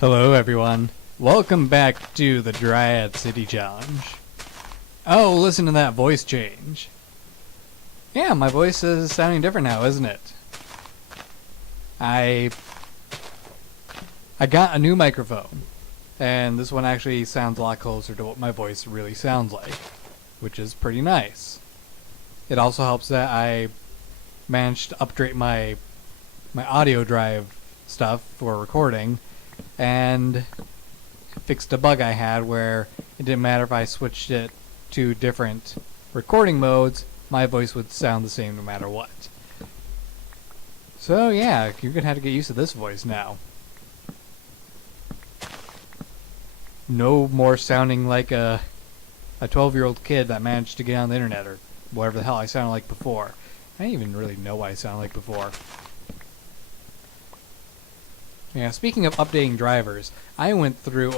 Hello everyone. Welcome back to the Dryad City Challenge. Oh, listen to that voice change. Yeah, my voice is sounding different now, isn't it? I got a new microphone, and this one actually sounds a lot closer to what my voice really sounds like, which is pretty nice. It also helps that I managed to upgrade my audio drive stuff for recording, and fixed a bug I had where it didn't matter if I switched it to different recording modes, my voice would sound the same no matter what. So yeah, you're gonna have to get used to this voice now. No more sounding like a 12-year-old kid that managed to get on the internet or whatever the hell I sounded like before. I didn't even really know what I sounded like before. Yeah, speaking of updating drivers, I went through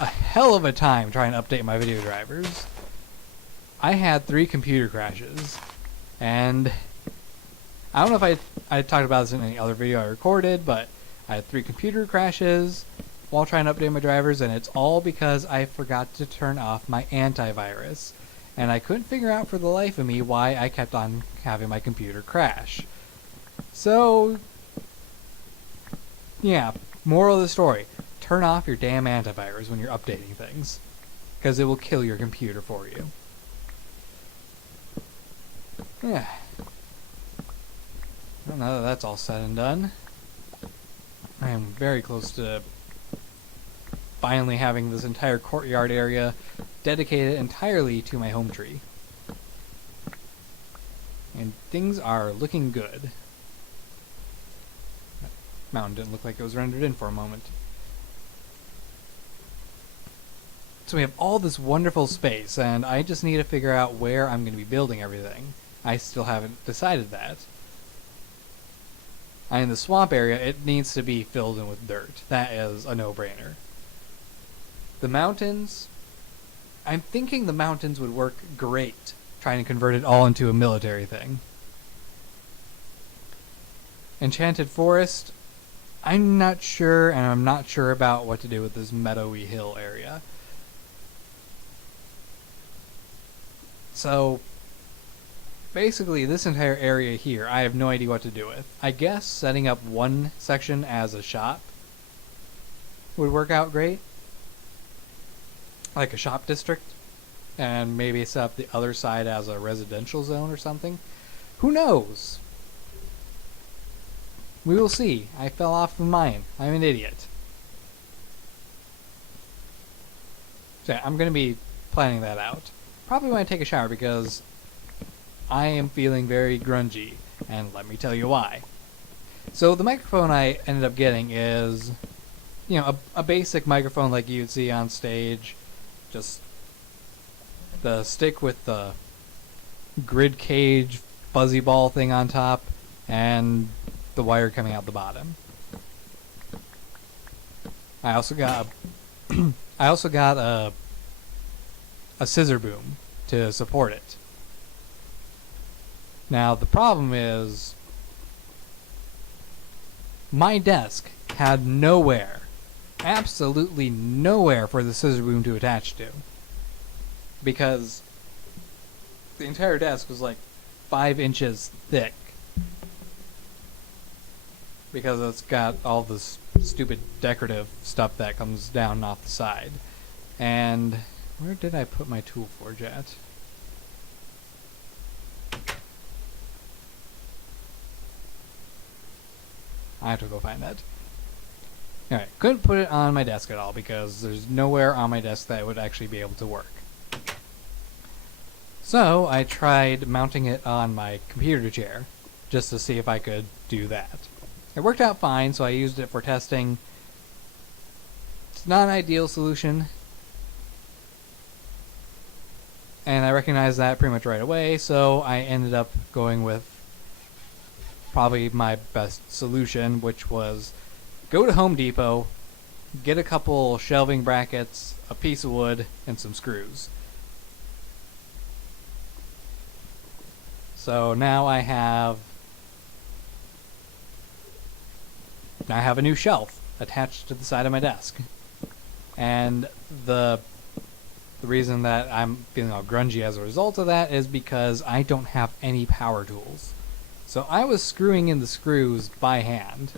a hell of a time trying to update my video drivers. I had 3 computer crashes, and I don't know if I talked about this in any other video I recorded, but I had 3 computer crashes while trying to update my drivers, and it's all because I forgot to turn off my antivirus, and I couldn't figure out for the life of me why I kept on having my computer crash. So yeah, moral of the story, turn off your damn antivirus when you're updating things, because it will kill your computer for you. Yeah. Well, now that that's all said and done, I am very close to finally having this entire courtyard area dedicated entirely to my home tree. And things are looking good. Mountain didn't look like it was rendered in for a moment. So we have all this wonderful space, and I just need to figure out where I'm going to be building everything. I still haven't decided that. In the swamp area, it needs to be filled in with dirt. That is a no-brainer. The mountains, I'm thinking the mountains would work great trying to convert it all into a military thing. Enchanted Forest, I'm not sure, and I'm not sure about what to do with this meadowy hill area. So, basically this entire area here, I have no idea what to do with. I guess setting up one section as a shop would work out great. Like a shop district. And maybe set up the other side as a residential zone or something. Who knows? We will see. I fell off of mine. I'm an idiot. So yeah, I'm going to be planning that out. Probably when I take a shower because I am feeling very grungy. And let me tell you why. So the microphone I ended up getting is, you know, a basic microphone like you'd see on stage. Just the stick with the grid cage fuzzy ball thing on top and the wire coming out the bottom. I also got a scissor boom to support it. Now the problem is my desk had nowhere, absolutely nowhere for the scissor boom to attach to, because the entire desk was like 5 inches thick. Because it's got all this stupid decorative stuff that comes down off the side. And where did I put my tool forge at? I have to go find that. Alright, couldn't put it on my desk at all because there's nowhere on my desk that it would actually be able to work. So I tried mounting it on my computer chair just to see if I could do that. It worked out fine, so I used it for testing. It's not an ideal solution, and I recognized that pretty much right away, so I ended up going with probably my best solution, which was go to Home Depot, get a couple shelving brackets, a piece of wood, and some screws. So now I have a new shelf attached to the side of my desk. And the reason that I'm feeling all grungy as a result of that is because I don't have any power tools. So I was screwing in the screws by hand.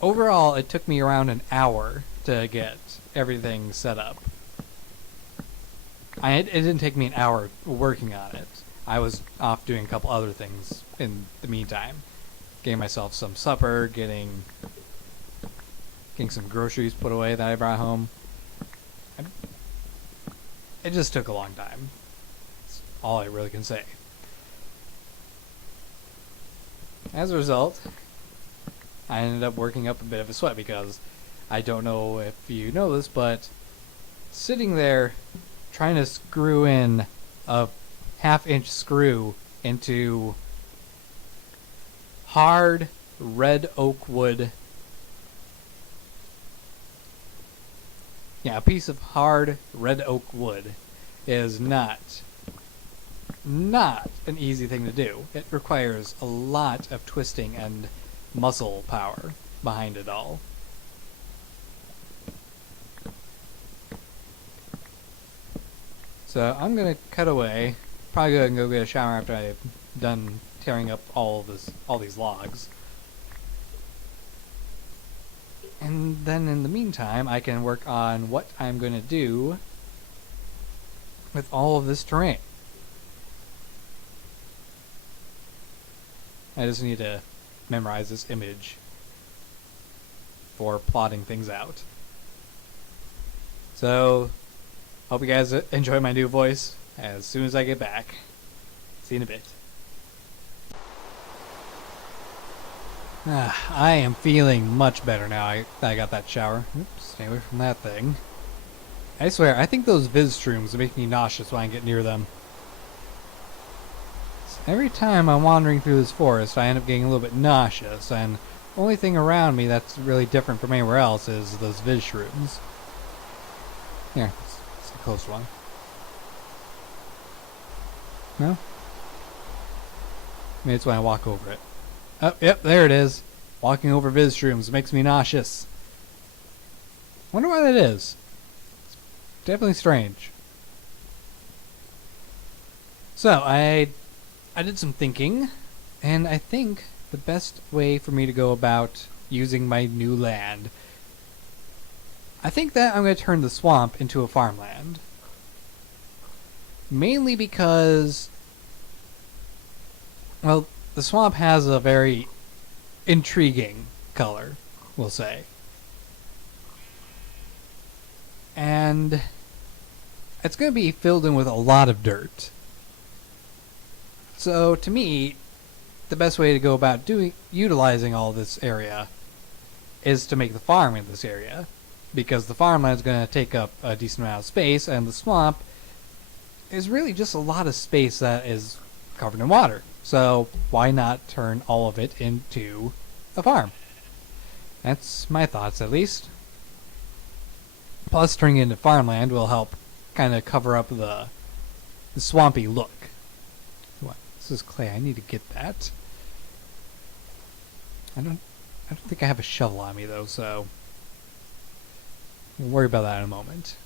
Overall, it took me around an hour to get everything set up. It didn't take me an hour working on it. I was off doing a couple other things in the meantime. Getting myself some supper, getting some groceries put away that I brought home. It just took a long time. That's all I really can say. As a result, I ended up working up a bit of a sweat because I don't know if you know this, but sitting there trying to screw in a half-inch screw into hard red oak wood. Yeah, a piece of hard red oak wood is not an easy thing to do. It requires a lot of twisting and muscle power behind it all. So I'm gonna cut away. Probably go and go get a shower after I've done tearing up all these logs. And then in the meantime, I can work on what I'm going to do with all of this terrain. I just need to memorize this image for plotting things out. So, hope you guys enjoy my new voice as soon as I get back. See you in a bit. I am feeling much better now I got that shower. Oops, stay away from that thing. I swear, I think those Viz shrooms make me nauseous when I get near them. So every time I'm wandering through this forest, I end up getting a little bit nauseous, and the only thing around me that's really different from anywhere else is those Viz shrooms. Here, it's a close one. No? Maybe it's when I walk over it. Oh, yep, there it is. Walking over Viz shrooms makes me nauseous. Wonder why that is. It's definitely strange. So, I did some thinking, and I think the best way for me to go about using my new land, I think that I'm going to turn the swamp into a farmland. Mainly because, well, the swamp has a very intriguing color, we'll say. And it's going to be filled in with a lot of dirt. So, to me, the best way to go about utilizing all this area is to make the farm in this area. Because the farmland is going to take up a decent amount of space, and the swamp is really just a lot of space that is covered in water. So why not turn all of it into a farm? That's my thoughts, at least. Plus, turning it into farmland will help kind of cover up the swampy look. What? This is clay. I need to get that. I don't think I have a shovel on me though, so we'll worry about that in a moment.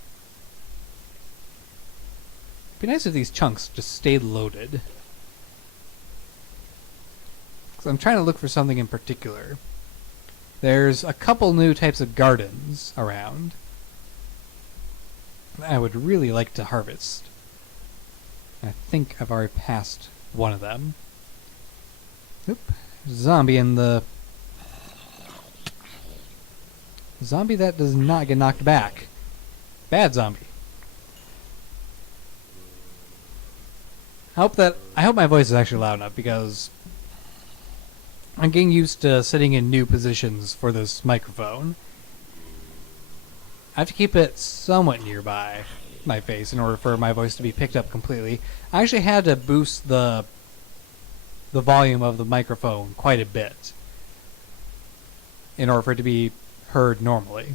It'd be nice if these chunks just stayed loaded. I'm trying to look for something in particular. There's a couple new types of gardens around I would really like to harvest. I think I've already passed one of them. Oop. Zombie in the... Zombie that does not get knocked back. Bad zombie. I hope my voice is actually loud enough because I'm getting used to sitting in new positions for this microphone. I have to keep it somewhat nearby my face in order for my voice to be picked up completely. I actually had to boost the volume of the microphone quite a bit in order for it to be heard normally.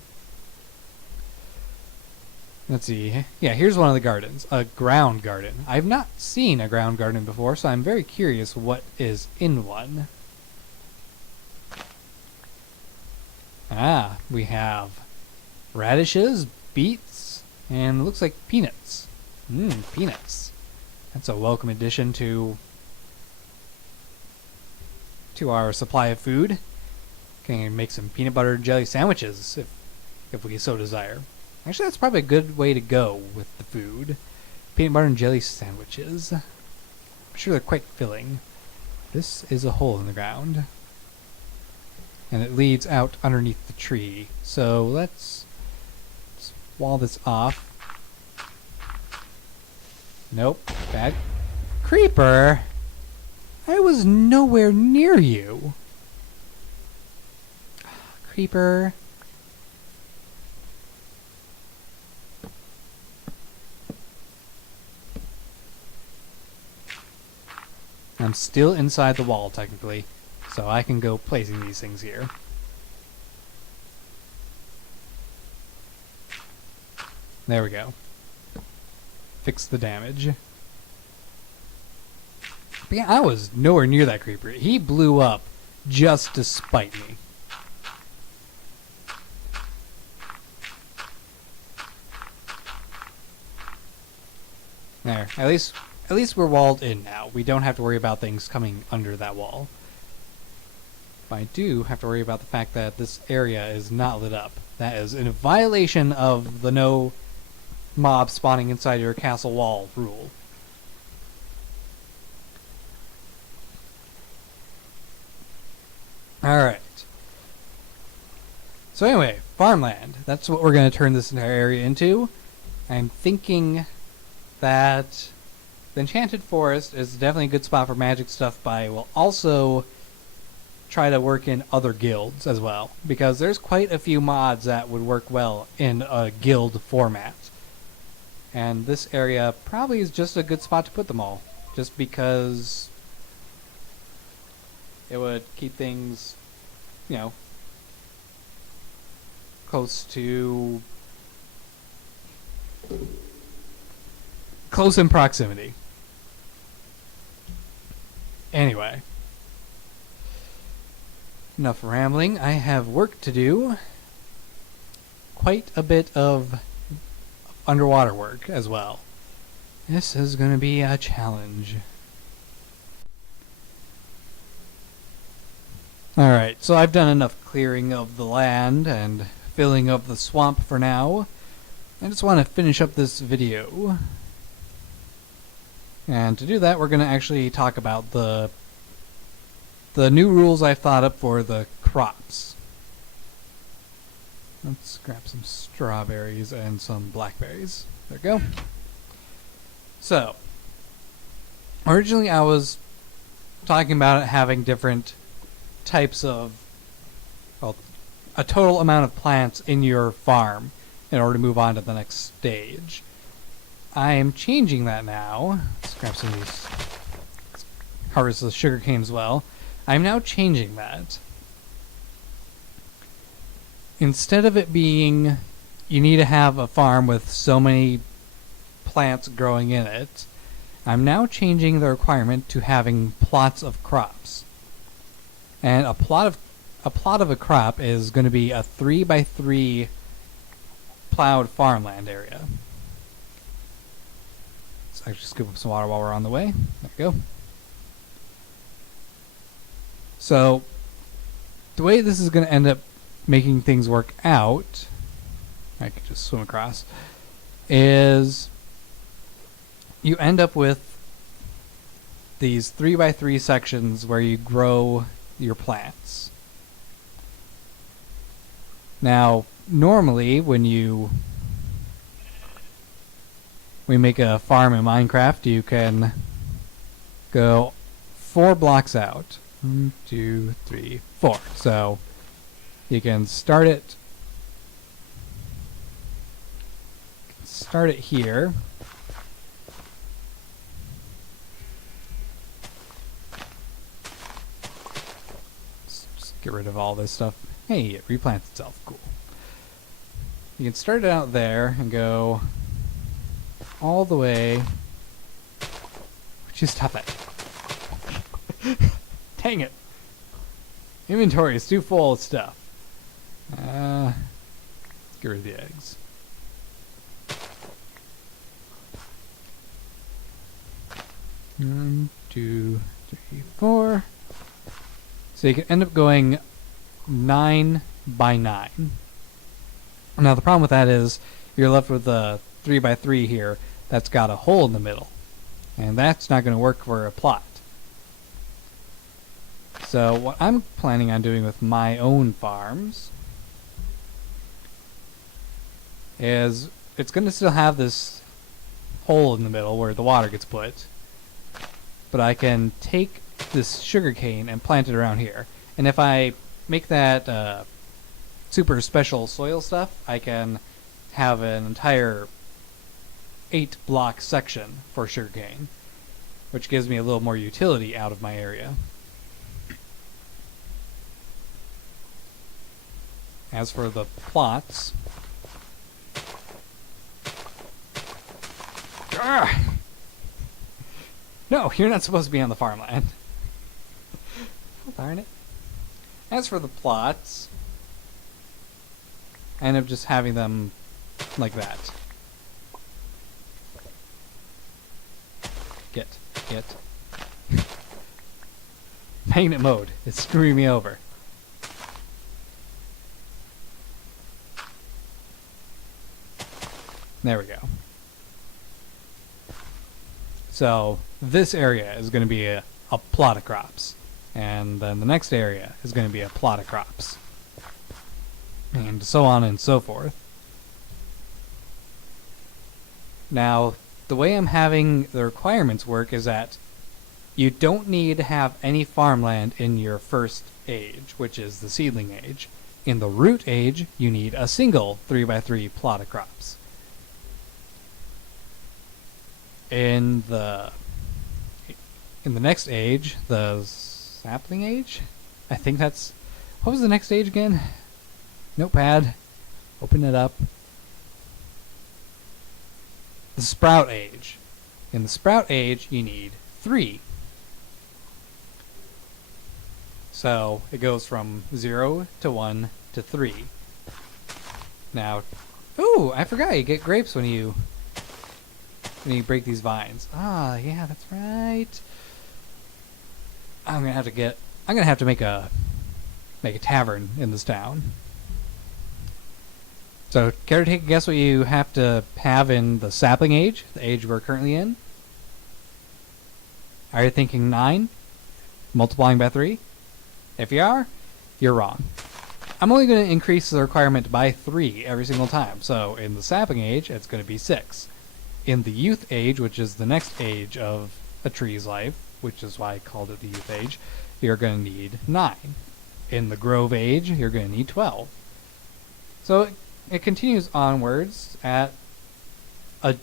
Let's see. Yeah, here's one of the gardens. A ground garden. I've not seen a ground garden before, so I'm very curious what is in one. Ah, we have radishes, beets, and looks like peanuts. Peanuts. That's a welcome addition to our supply of food. Can make some peanut butter and jelly sandwiches if we so desire. Actually, that's probably a good way to go with the food. Peanut butter and jelly sandwiches. I'm sure they're quite filling. This is a hole in the ground. And it leads out underneath the tree. So let's wall this off. Nope. Bad. Creeper! I was nowhere near you. Creeper. I'm still inside the wall, technically, so I can go placing these things here. There we go. Fix the damage. But yeah, I was nowhere near that creeper. He blew up just to spite me. There. At least we're walled in now. We don't have to worry about things coming under that wall. But I do have to worry about the fact that this area is not lit up. That is in violation of the no mob spawning inside your castle wall rule. Alright. So anyway, farmland. That's what we're going to turn this entire area into. I'm thinking that the Enchanted Forest is definitely a good spot for magic stuff, but I will also try to work in other guilds as well, because there's quite a few mods that would work well in a guild format. And this area probably is just a good spot to put them all, just because it would keep things, you know, close in proximity. Anyway, enough rambling. I have work to do. Quite a bit of underwater work as well. This is going to be a challenge. Alright, so I've done enough clearing of the land and filling of the swamp for now. I just want to finish up this video. And to do that, we're going to actually talk about the new rules I've thought up for the crops. Let's grab some strawberries and some blackberries. There we go. So, originally I was talking about it having different types of, well, a total amount of plants in your farm in order to move on to the next stage. I am changing that now. Let's grab some of these. Let's harvest the sugar cane as well. I'm now changing that. Instead of it being you need to have a farm with so many plants growing in it, I'm now changing the requirement to having plots of crops. And a plot of a crop is going to be a 3x3 plowed farmland area. Let's actually scoop up some water while we're on the way. There we go. So, the way this is going to end up making things work out, I can just swim across, is you end up with these 3x3 sections where you grow your plants. Now, normally when we make a farm in Minecraft, you can go 4 blocks out. 1, 2, 3, 4. So you can start it here. Just get rid of all this stuff. Hey, it replants itself. Cool. You can start it out there and go all the way. Would you stop it? Dang it. Inventory is too full of stuff. Get rid of the eggs. One, two, three, four. So you can end up going 9 by 9. Now the problem with that is you're left with a 3 by 3 here that's got a hole in the middle. And that's not going to work for a plot. So what I'm planning on doing with my own farms is it's going to still have this hole in the middle where the water gets put, but I can take this sugar cane and plant it around here. And if I make that super special soil stuff, I can have an entire 8-block section for sugarcane, which gives me a little more utility out of my area. As for the plots, no, you're not supposed to be on the farmland. Darn it. As for the plots, I end up just having them like that. Get. Magnet mode is screwing me over. There we go. So this area is going to be a plot of crops. And then the next area is going to be a plot of crops. And so on and so forth. Now, the way I'm having the requirements work is that you don't need to have any farmland in your first age, which is the seedling age. In the root age, you need a single 3 by 3 plot of crops. In the next age, the sapling age, I think that's, what was the next age again? Notepad, open it up. The sprout age. In the sprout age, you need 3. So it goes from 0 to 1 to 3. Now, ooh, I forgot you get grapes when you break these vines. Ah, yeah, that's right. I'm gonna have to make a tavern in this town. So, care to take a guess what you have to have in the sapling age, the age we're currently in? Are you thinking 9? Multiplying by 3? If you are, you're wrong. I'm only going to increase the requirement by 3 every single time. So, in the sapling age, it's going to be 6. In the youth age, which is the next age of a tree's life, which is why I called it the youth age, you're going to need 9. In the grove age, you're going to need 12. So it continues onwards at a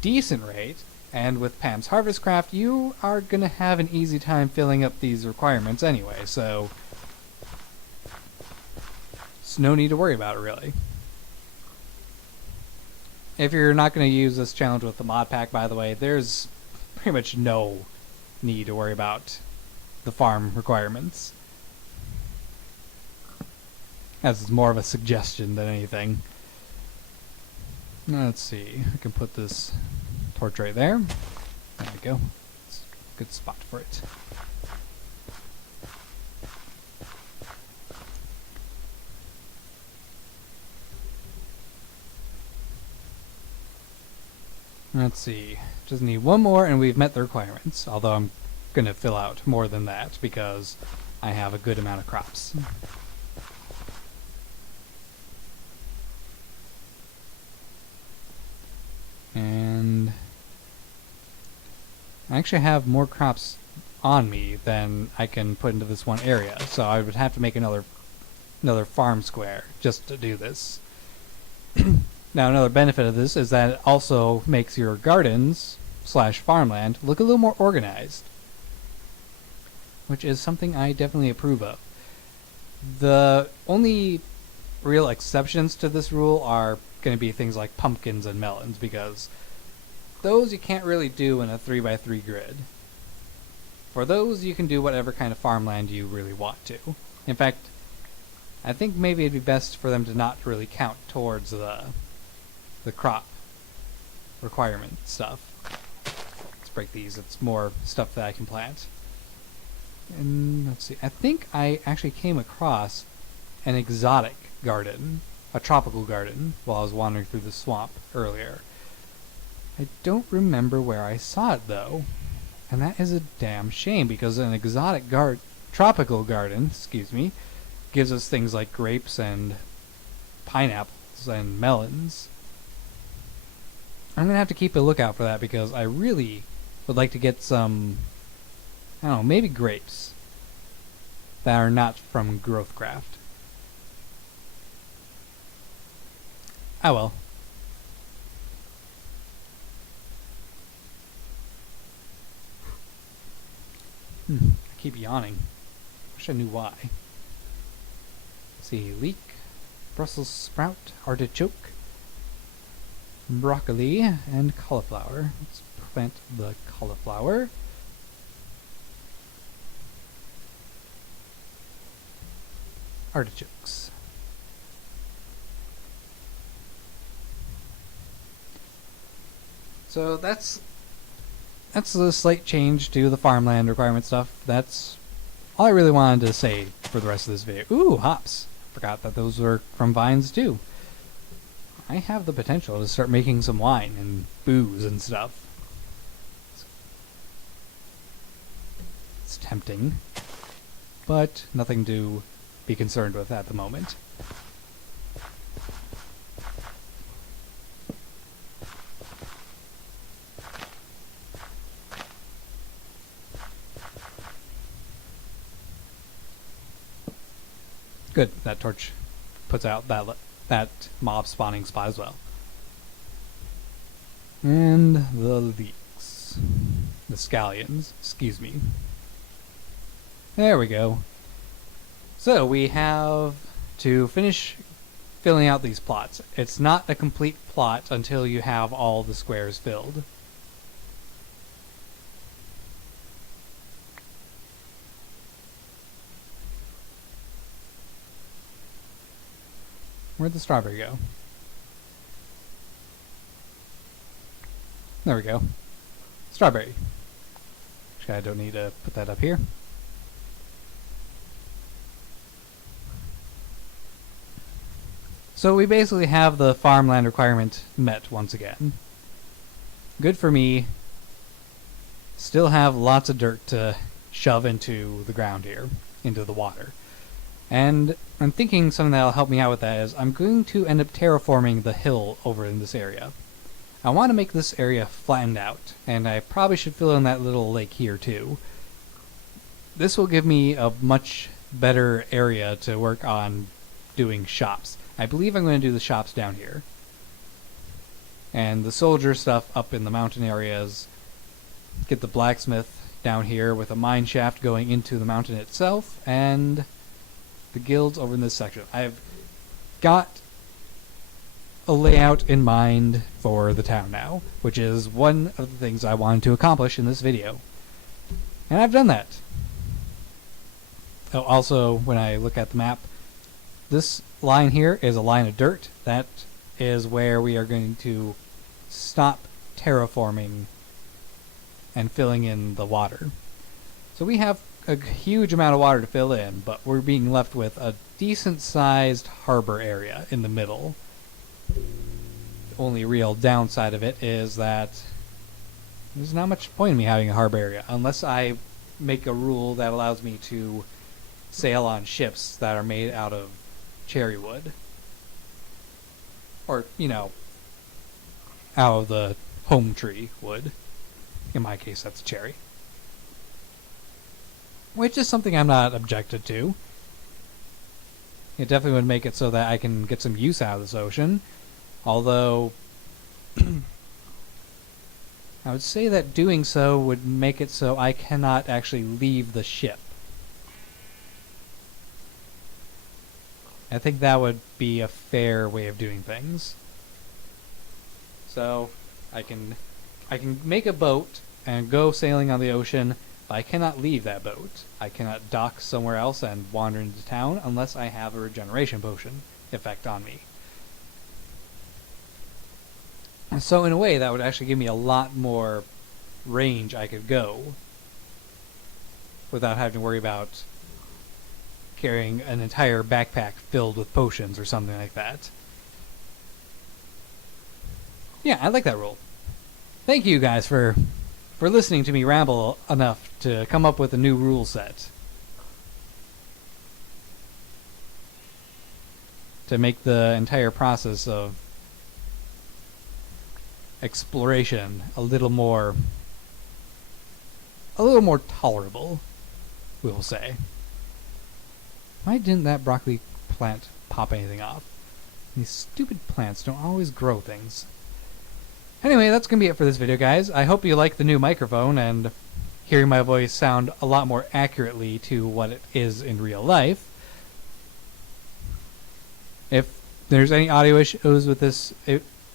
decent rate, and with Pam's Harvest Craft, you are going to have an easy time filling up these requirements anyway, so there's no need to worry about it, really. If you're not going to use this challenge with the mod pack, by the way, there's pretty much no need to worry about the farm requirements. As more of a suggestion than anything. Let's see. I can put this torch right there. There we go. It's a good spot for it. Let's see. Just need one more and we've met the requirements. Although I'm going to fill out more than that because I have a good amount of crops. And I actually have more crops on me than I can put into this one area, so I would have to make another farm square just to do this. Now, another benefit of this is that it also makes your gardens / farmland look a little more organized, which is something I definitely approve of. The only real exceptions to this rule are going to be things like pumpkins and melons, because those you can't really do in a 3 by 3 grid. For those, you can do whatever kind of farmland you really want to. In fact, I think maybe it'd be best for them to not really count towards the crop requirement stuff. Let's break these. It's more stuff that I can plant. And let's see. I think I actually came across an exotic garden, a tropical garden, while I was wandering through the swamp earlier. I don't remember where I saw it though, and that is a damn shame because an exotic tropical garden, gives us things like grapes and pineapples and melons. I'm gonna have to keep a lookout for that because I really would like to get some, I don't know, maybe grapes that are not from Growthcraft. Oh well. I keep yawning. Wish I knew why. Let's see, leek, Brussels sprout, artichoke, broccoli, and cauliflower. Let's plant the cauliflower. Artichokes. So that's a slight change to the farmland requirement stuff. That's all I really wanted to say for the rest of this video. Ooh, hops. Forgot that those were from vines too. I have the potential to start making some wine and booze and stuff. It's tempting, but nothing to be concerned with at the moment. Good, that torch puts out that mob spawning spot as well. And the leeks. The scallions, excuse me. There we go. So we have to finish filling out these plots. It's not a complete plot until you have all the squares filled. Where'd the strawberry go? There we go. Strawberry. Actually, I don't need to put that up here. So we basically have the farmland requirement met once again. Good for me. Still have lots of dirt to shove into the ground here, into the water. And I'm thinking something that'll help me out with that is I'm going to end up terraforming the hill over in this area. I want to make this area flattened out, and I probably should fill in that little lake here too. This will give me a much better area to work on doing shops. I believe I'm going to do the shops down here. And the soldier stuff up in the mountain areas. Get the blacksmith down here with a mine shaft going into the mountain itself, and the guilds over in this section. I've got a layout in mind for the town now, which is one of the things I wanted to accomplish in this video. And I've done that. Oh, also, when I look at the map, this line here is a line of dirt. That is where we are going to stop terraforming and filling in the water. So we have a huge amount of water to fill in, but we're being left with a decent-sized harbor area in the middle. The only real downside of it is that there's not much point in me having a harbor area unless I make a rule that allows me to sail on ships that are made out of cherry wood. Or, you know, out of the home tree wood. In my case, that's cherry. Which is something I'm not objected to. It definitely would make it so that I can get some use out of this ocean. Although, I would say that doing so would make it so I cannot actually leave the ship. I think that would be a fair way of doing things. So, I can make a boat and go sailing on the ocean I cannot leave that boat. I cannot dock somewhere else and wander into town unless I have a regeneration potion effect on me. So in a way, that would actually give me a lot more range I could go without having to worry about carrying an entire backpack filled with potions or something like that. Yeah, I like that rule. Thank you guys for listening to me ramble enough to come up with a new rule set to make the entire process of exploration a little more tolerable, we'll say. Why didn't that broccoli plant pop anything off? These stupid plants don't always grow things. Anyway, that's going to be it for this video, guys. I hope you like the new microphone and hearing my voice sound a lot more accurately to what it is in real life. If there's any audio issues with this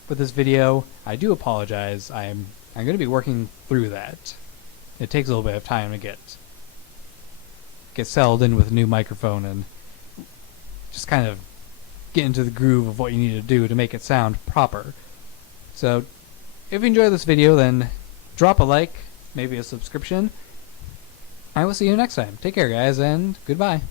video, I do apologize. I'm going to be working through that. It takes a little bit of time to get settled in with a new microphone and just kind of get into the groove of what you need to do to make it sound proper. So if you enjoyed this video, then drop a like, maybe a subscription. I will see you next time. Take care, guys, and goodbye.